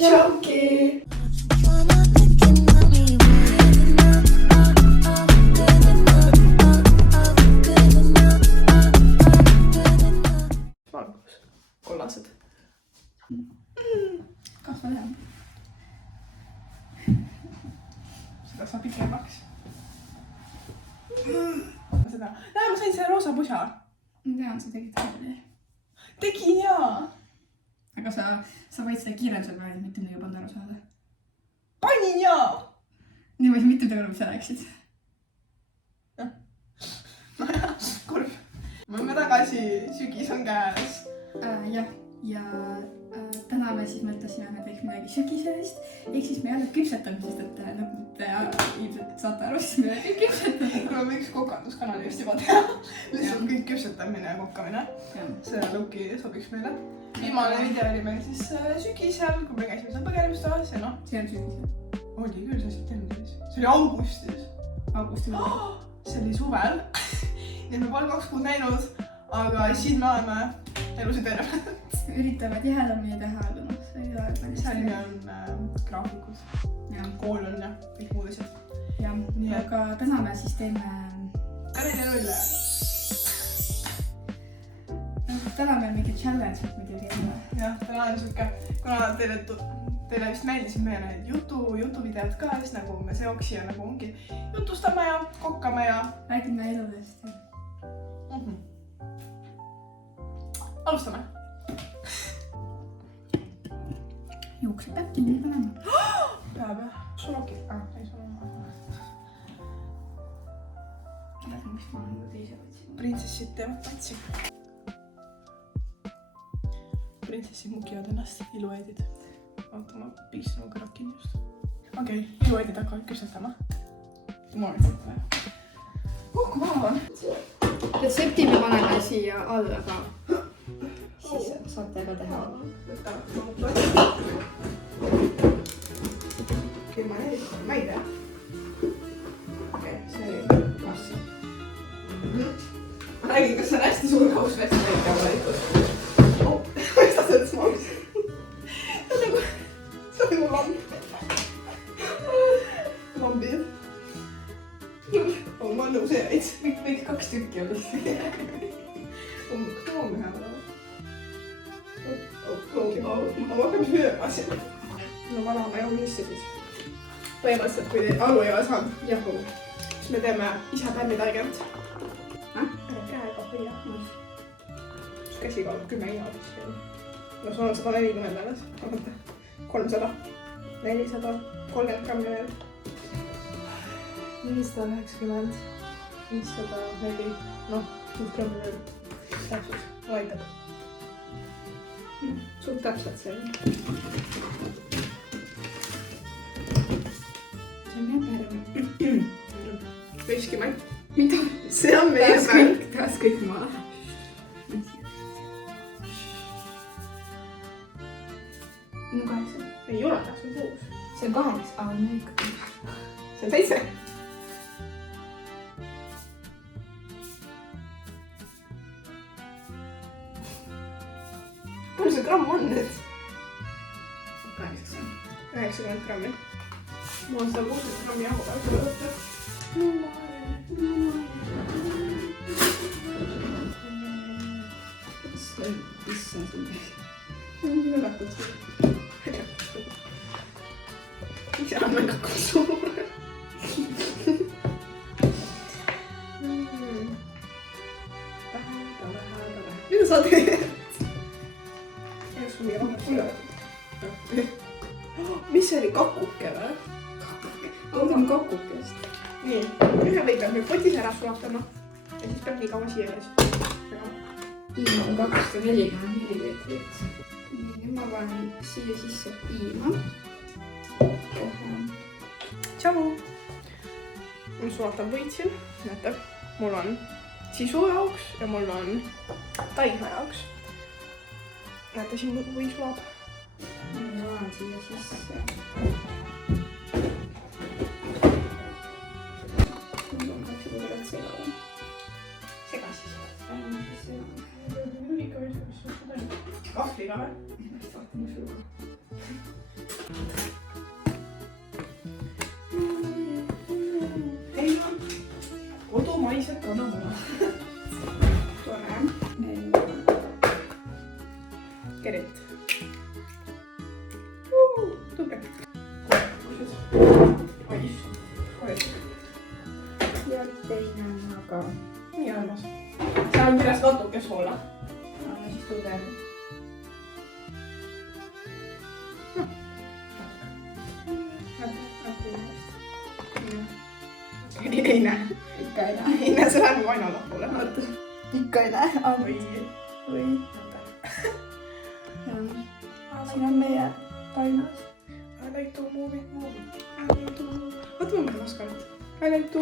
Tšauki! Valgus. Kollased. Kas ma tean? Seda saab pikemaks. Seda. Näe, ma sain selle roosa pusa. Ma tean, sa tegid seda. Tegin jaa. Aga sa võid seda kiirendusel välja, mitte midagi panna aru saada. Panin jaa. Nii võid mitte midagi aru, mis sa rääksid. Kurb. Me oleme tagasi, sügis on käes. Jah, ja täna me siis mõtlesime, me teeks midagi sügiselist. Ehk siis me jälle küpsetamisest, et nagu te ilmselt saate aru, siis me kõik küpsetame. Kuna me üks kokanduskanali just juba teha. Lihtsalt kõik küpsetamine ja kokkamine. See looki sobiks meile. Viimane video oli meil siis sügisel, kui me käisime seal põgenemistoas ja noh. See on sügisel. Oli küll, see septembris. See oli augustis. Augustis. See oli suvel. Nii et me pole 2 kuud näinud, aga siin me oleme elus ja terved. Üritame tihedamini teha, aga noh, see ei ole päris. Seal on graafikud. Kool on ja kõik muud asjad. Jah, aga täna me siis teeme... Kareli rulle. Täna meil mingi challenge, et midagi teeme. Jah, täna on siuke, kuna teile vist meeldisid meie need jutuvideod ka, siis nagu me seoksi ja nagu ongi jutustame ja kokkame ja... Räägime eludest ja... Alustame. Juuksed peab kinni panema. Peab jah. Sulokid. Ei sulama. Mis ma olen teise võtsin. Printsessid teevad patsi. Printsessid mukivad ennast, ilueedid. Oota, ma piistan mu kõrvad kinni just. Okei, ilueedid hakkavad küpsetama. Ma olen siit vaja. Kui maha on. Retsepti me paneme siia alla ka. Siis saate ka teha. Ma ei tea. Okei, see oli kassi. Ma räägin, kas see on hästi suur haus vetsi väike valitud. Ma ei saa seda smaaks. See on nagu lamb. Lambid. Ma olen nõus eeveid. Võiks 2 tükki olla. Kas ma on ühe või? Ma hakkame sööma siin. No vanama jahu üldse siis. Põhimõtteliselt, kui te aru ei ole saanud jahu, siis me teeme ise bämmitaigent. Käega hoia. Su käsi kaalub 10 kilo. No sul on 140 alles. 300. 400. 30 grammi veel. 490. 504. Noh, 6 grammi veel. Täpsus. Aitab. Suht täpselt see on. See on meie pärm. Võikski ma ei... Mida? See on meie pärm. Taas kõik maha. No 8. Ei ole, see on 6. See on 8. Aa, no ikka. See on 7. Palju see gramm on nüüd? 80. 90 grammi. Mul on 160 grammi jahu peal võtta. Issand sul. Üllatud suur. Ise on väga suur. Mida sa teed? Mis see oli, kakuke või? Toodame kakukest. Nii, ühe või peab nüüd potis ära sulatama. Ja siis peab nii kaua siia ees. Piima on 240 milliliitrit. Nüüd ma panen siia sisse piima. Tšau! Ma sulatan võid siin. Näete, mul on sisu jaoks ja mul on taigna jaoks. Näete, siin või sulab. Ma panen siia sisse. Sega siis. Kahvliga või? Teil on kodumaised kanamunad. Tore. Kerit. Tubli. Oi, oi. Ja teine on aga... Nii armas. Seal on kirjas natuke soola. siis tuleb. Ei näe. Ikka ei näe. Ei näe, see läheb mu aina lahule. Ikka ei näe. Või. Siin on meie Tainas. I like to move it. Vaata ma mõtlen Oskarit. I like to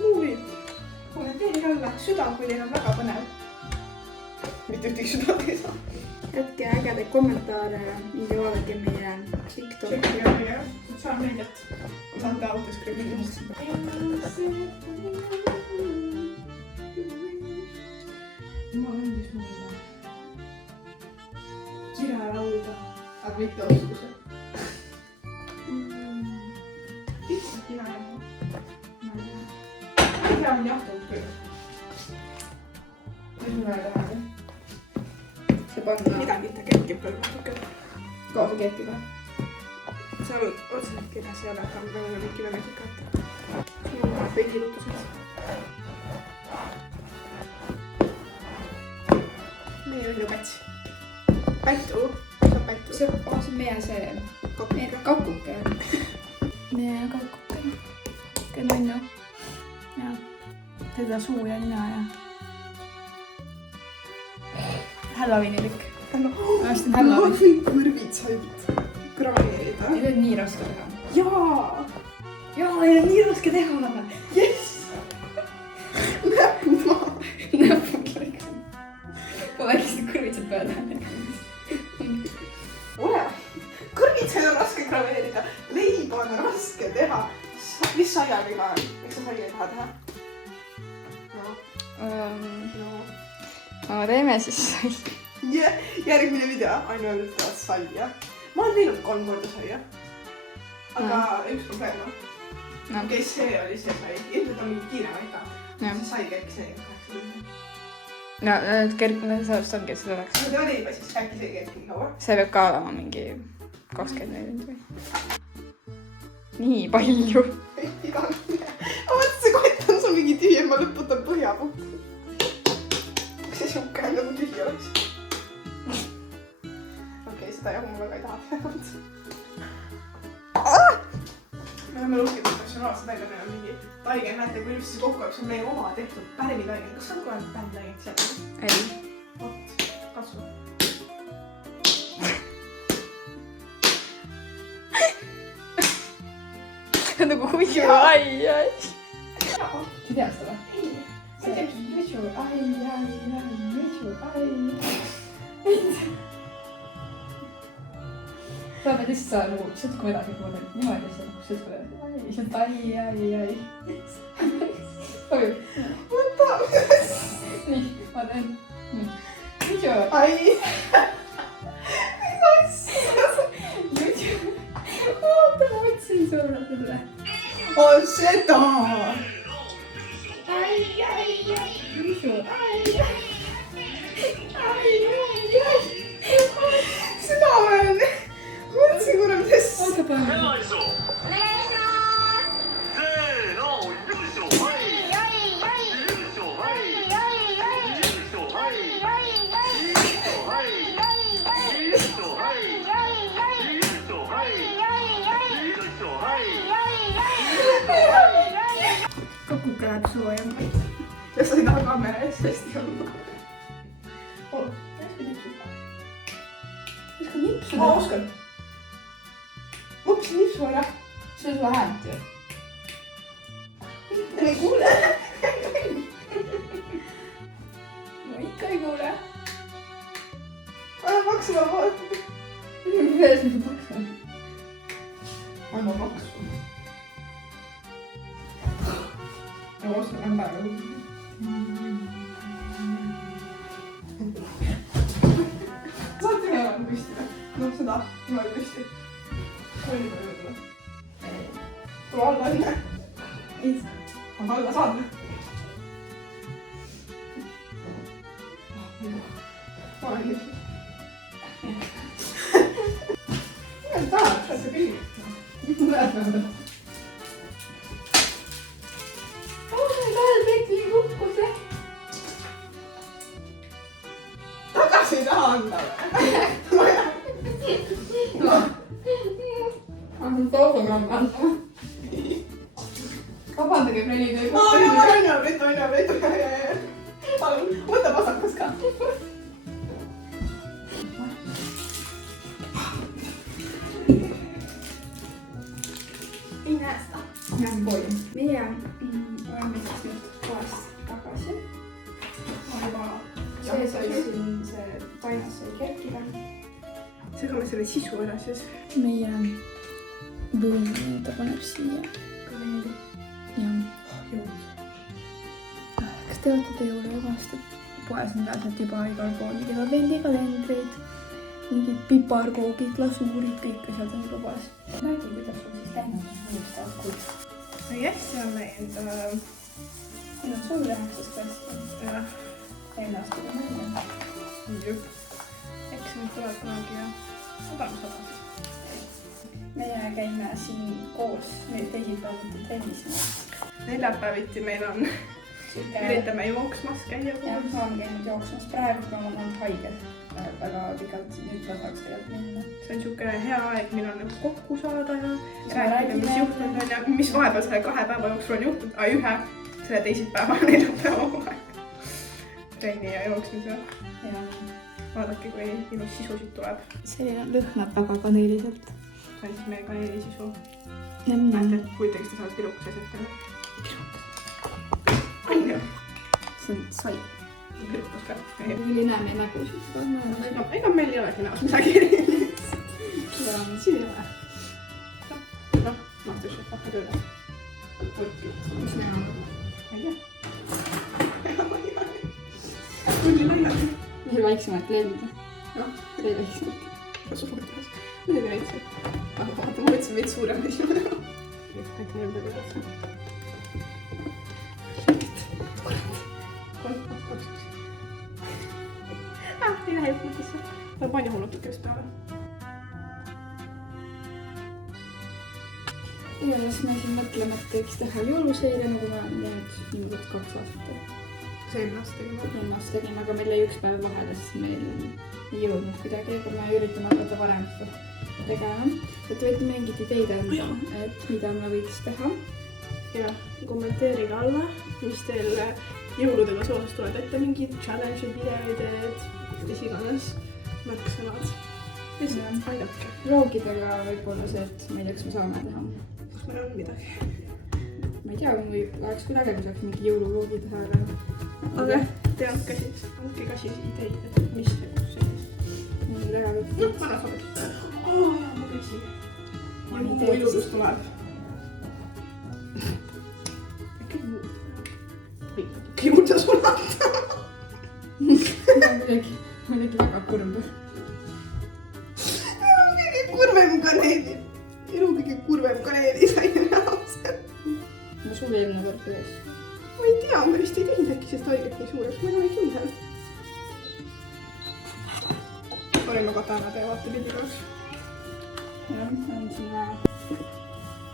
move it. Kommenteeri jälle süda, kui teil on väga põnev. Mitte ühtegi süda ei saa. Jätke ägedaid kommentaare ning vaadake meie TikTok'i. Tšekkiga meie sotsiaalmeediat. Ma saan ka autoskriptidest. Ma andis mulle kirjalauda, aga mitte oskuse. Lihtsalt mina ja ma. Hea on jahtunud küll. Mis me veel teha? See panna Midagi ta kerkib küll natuke. kaasa kerkib või? Seal otseselt kirjas ei ole, aga me võime mingi venesid katta. Siin on kõik ilutused. Meie on ju päts. Pätu. See on pätu. See on meie see kakuke. Meie kakuke. Kõik nunnu. Ja teda suu ja nina ja Halloweenilik. Ma ostin Halloween. võin kõrvid said graveerida. Need on nii raske teha. Jaa! Jaa, neid on nii raske teha. Jess! Näpud maha. Näpud lõiksin. Ma väikesed kõrvitsed peale tahan. Ole! Kõrvitsaid on raske graveerida. Leiba on raske teha. Mis saialiga on? Miks sa saia ei taha teha? No. Teeme siis sai. Järgmine video. Ainu ültavad saia. Ma olen teinud 3 korda saia. Aga üks probleem on. Okei, see oli see sai. Ilmselt on mingi kiire maika. See sai kerkis 48. No, sellest ongi, et seda oleks. Aga teo leiba siis äkki see kerkis kaua. See peab ka olema mingi 24 või. Nii palju. Ma mõtlen, see kott on sul mingi tühi ja ma lõputan põhjapunkt. See šukka on nagu tühi oleks. Okei, seda jahu ma väga ei taha teha. Me oleme luhkid professionaalsed välja, meil on mingi taigen, näete, kui ilmselt see kokku oleks, on meie oma tehtud pärmitaigen. Kas sa oled kohe pärmitaigen sealt? Ei. Vot, katsu. Nagu huiu, ai. Jaa. Sa tead seda? Ei. See teeb huiu, ai. Sa pead lihtsalt nagu sõtku edasi kuulda, niimoodi lihtsalt nagu sõtku edasi. Lihtsalt ai. Sobib. Võta. Nii, ma teen. Huiu. Ai. Mis asja? Huiu. Oota, ma võtsin sulle selle. On seda. Ai. Huiu, ai. Seda olen. Mõtlesin korra, mis asja. Oota, pane. Kakuke läheb sooja. Ja sa ei taha kaamera ees hästi olla. Ma oskan. Ma õppisin nipsu ära. See on sulle häält ju. Ei kuule. Ma ikka ei kuule. Anna paksu ma vaatan. Kuidas me see paksu on? Anna paksu. Ja ma oskan ämpära. Saad ühe jalga püsti või? No seda, niimoodi püsti. tule alla enne. Aga alla saad või? Ma olen nüüd. Mida tahad? Sa oled küll. Näed või? Tagasi ei taha anda või? Annan kaugaga annan. Vabandage, Freni, teie Aa, Retu. Palun, võta vasakas ka. Ei näe seda. Näen pooli. Meie oleme siis nüüd poest tagasi. See sai siin, see painas sai kerkida. Segame selle sisu ära siis. Meie võim ta paneb siia. Ka veidi. Jah. Jõud. Kas te ootate jõuluvabast, et poes on täpselt juba igal pool mingid advendikalendrid, mingid piparkoogid, glasuurid, kõike sealt on juba poes. Räägi, kuidas sul siis läinud on huvitav kuid? Hästi on läinud. Siin on sul 9. klassi. Jah. Eelne aasta on välja. Jupp. Eksamid tulevad kunagi ja sadame. Meie käime siin koos nüüd teisipäeviti trennis. Neljapäeviti meil on. Üritame jooksmas käia. Jah, ma olen käinud jooksmas praegu, kui ma olen olnud haige. Väga pikalt nüüd ma saaks tegelikult minna. See on siuke hea aeg, millal nagu kokku saada ja rääkida, mis juhtunud on ja mis vahepeal selle 2 päeva jooksul on juhtunud. Ühe, selle teisipäeva, neljapäeva vahe. Trenni ja jooksmise. Vaadake, kui ilus sisu siit tuleb. Selline lõhnab väga kaneeliselt. See on siis meie kaneelisisu. Näete, et huvitav, kas te saavad pirukas esetama. Pirukas. see on sai. Pirukas ka. Küll ei näe meie nägusid. Ega meil ei olegi näos midagi erilist. Siin ei ole. Noh, Masterchef hakka tööle. Mis näha on? Ei tea. Tuli laiali. Veel väiksemalt leevida. Noh. Veel väiksemalt. Suurtas. Midagi väikse. Aga vaata, ma võtsin veits suurema esimene. Kõik mul ümber võtsin. Ei lähe mõttesse. Ta on palju hullutud just peale. Igatahes me siin mõtleme, et võiks teha jõuluseire, nagu me oleme teinud niimoodi 2 aastat. Kas eelmine aasta tegime? Eelmine aasta tegime, aga meil jäi 1 päev vahele, sest meil ei jõudnud kuidagi, aga me üritame hakata varem seda tegema. Et võite mingid ideid anda, et mida me võiks teha. Ja kommenteerige alla, mis teil jõuludega seoses tuleb ette, mingid challenge'id, videoideed, mis iganes märksõnad. Lihtsalt aidake. Vlogidega võib olla see, et ma ei tea, kas me saame teha. Kas meil on midagi? Ma ei tea, oleks küll äge, kui saaks mingi jõuluvlogi teha, aga te andke ka siis ideid, et mis teeb sellist. Mul väga Noh, vana sobib. Jaa, ma küsin. Muu iludus tuleb. Äkki juurde sulata. Kuidagi väga kurb. Elu kõige kurvem kaneeli sai näos. Ma sul eelmine kord töös. Ma ei tea, ma vist ei teinud äkki sest haiget nii suureks, ma ei ole kindel. Olime katana tee vaatepildi koos. Jah, on siin vaja. Ma ei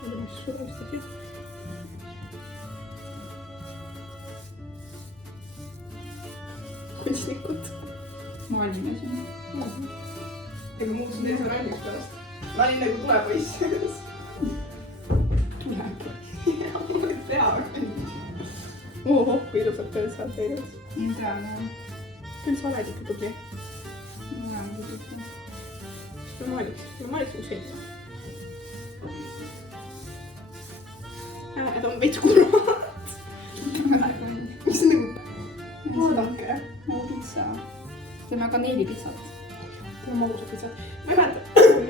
tea, mis sul vist äkki. Kunstnikud. Ma valime siin. Ega muutusin teise ralliks pärast. Ma olin nagu tulepoiss. Ja, mul oli pea väga nii. Ohoh, kui ilusad tööd sa oled teinud. Ma tean, Küll sa oled ikka tubli. ma muidugi. Ma maaliks mu seina. Need on veits kurvad. Mis nagu... Vaadake. Mu pitsa. Teeme kaneelipitsat. Teeme magusat pitsat. Ma ei mäleta,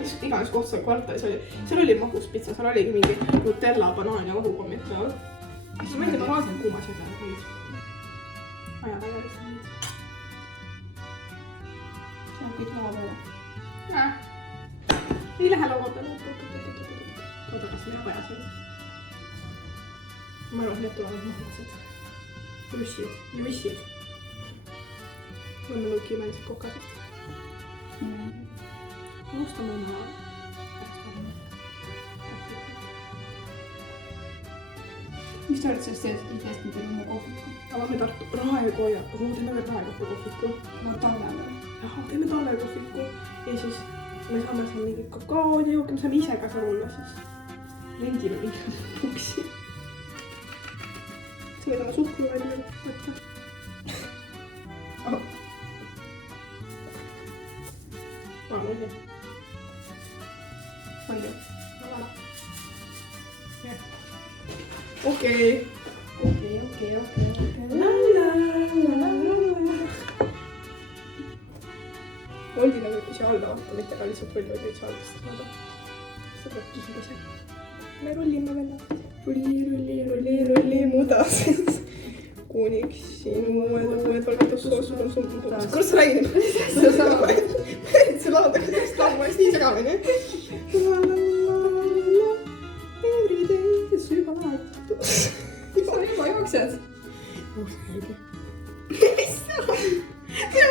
mis iganes koht seal kvartalis oli. Seal oli magus pitsa, seal oligi mingi Nutella, banaan ja vahukommid peal. Ma ei tea, banaan on kuumas jälle. Aja väga lihtsalt neid. See on kõik laua peal. ei lähe lauadele. Oota, kas mina vajasin? Ma arvan, et need tulevad mahlased. Jussid. Võime nukime lihtsalt kokasest. Alustame oma mis te olete sellest ideest, mida teeme kohviku? avame Tartu raekoja. Teeme veel raekoja kohviku. No talvele. Jah, teeme talvekohviku. Ja siis me saame seal mingit kakaod ja jooke. Me saame ise ka seal olla siis. Rendime mingi puksi. Siis me saame suhkru välja võtta. Nii. Palju? Okei. Oldi nagu ise alla vaata, mitte ka lihtsalt rolli üldse allast saada. Seda peab kihida seal. Me rollime venna. Rolli mudases. Kuniks sinu uued valgatus soos. Kuidas sa räägid? See laulda, kas sellest laulma eest nii segamine. Süvatus. Sa juba jooksed? Mis see on? See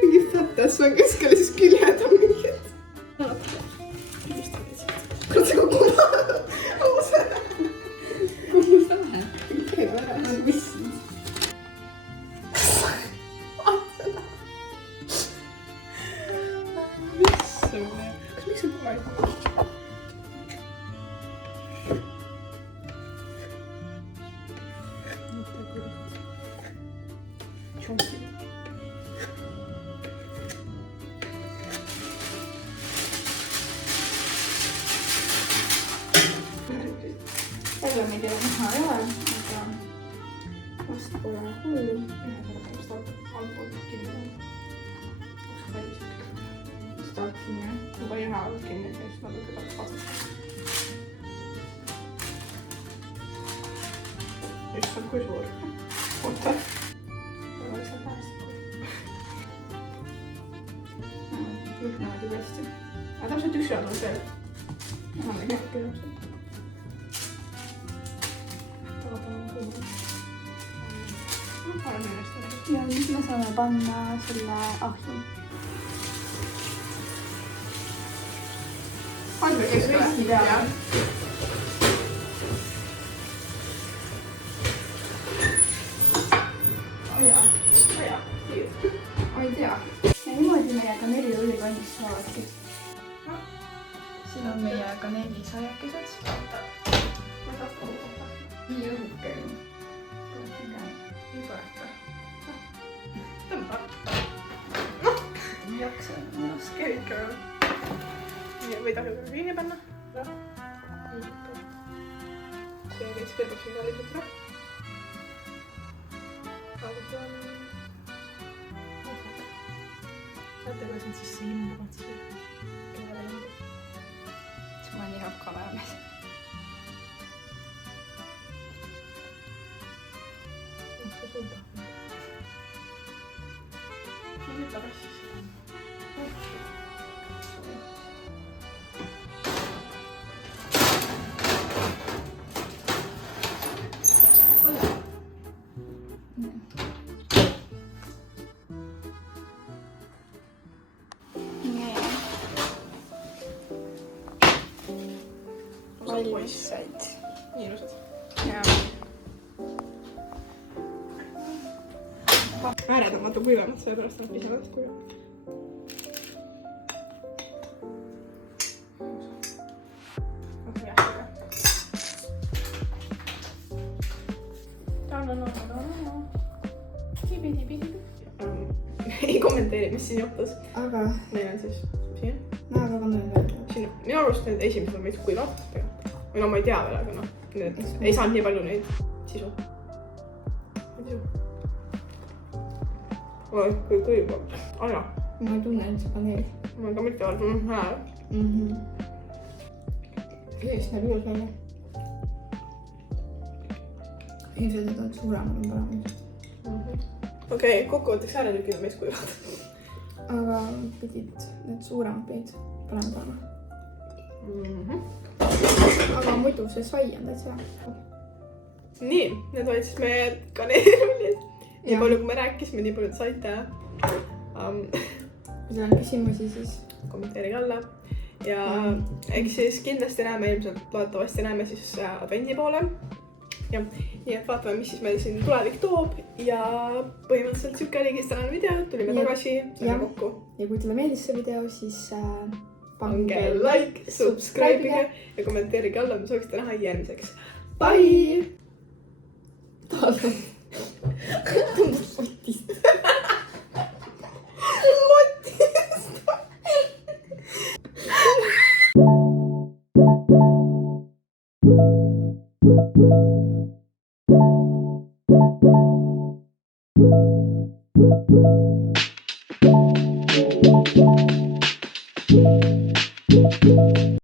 ongi fätas on keskele, siis küljed on mingid. Kurat see kokku lausa. Kuhu sa lähed? Mis? Kas miks see pole? Palju meid ei näha ei ole, aga vast pole hullu. Ühesõnaga, allpool kinni on. Kus valmis ikka? Start kinni, jah? Ma panin ühe alt kinni, siis natuke tahaks vaadata. Issand, kui suur. Oota. Ma lihtsalt päästakul. Lõhnavad juba hästi. Aga täpselt üks rada on veel. Anname kähki täpselt. Ja nüüd me saame panna selle ahju. Palju risti peale. Ma ei tea. Ja niimoodi meie kanelirulli valmis saavadki. Siin on meie kanelisajakesed. Nii õhuke. Ei põleta. Tõmba. Ei jaksa enam raske. Kerike. Või tahab viini panna? See on veits kõrvaks siin ka lihtsalt ära. Aga see on... Näete, kuidas nad sisse imbuvad siia. Kelle imbu. siis ma nii hakkama jäämes. See sulda. Mis ütleb asja siis? Valmis said. Nii ilusad. Jaa. Ääred on vaata kuivemad, sellepärast on piisavalt kuivemad. Ei kommenteeri, mis siin juhtus. Aga Meil on siis siin. näeb väga nõnda. Siin minu arust need esimesed on veits kuivad. Või no ma ei tea veel, aga noh. Ei saanud nii palju neid sisu. Oi, kui kuivab. Aja. Ma ei tunne üldse paneeli. Ma ka mitte arvan, hääl. Siis näeb ilus välja. Ilmselt need on suuremad on paremad. Okei, kokkuvõtteks ääretükid on meist kuivad. aga pidid need suuremad pidid parandama. Aga muidu see sai on täitsa hea. Nii, need olid siis meie kaneelirullid. Nii palju kui me rääkisime, nii palju te saite. Kui on küsimusi, siis kommenteerige alla. Ja eks siis kindlasti näeme ilmselt, loodetavasti näeme siis advendi poole. Ja nii, et vaatame, mis siis meil siin tulevik toob. Ja põhimõtteliselt siuke oligi tänane video. Tulime tagasi, saime kokku. Ja kui teile meeldis see video, siis pange like, subscribe'ige ja kommenteerige alla, mis sooviksite näha järgmiseks. Bye! Tõmbus potist.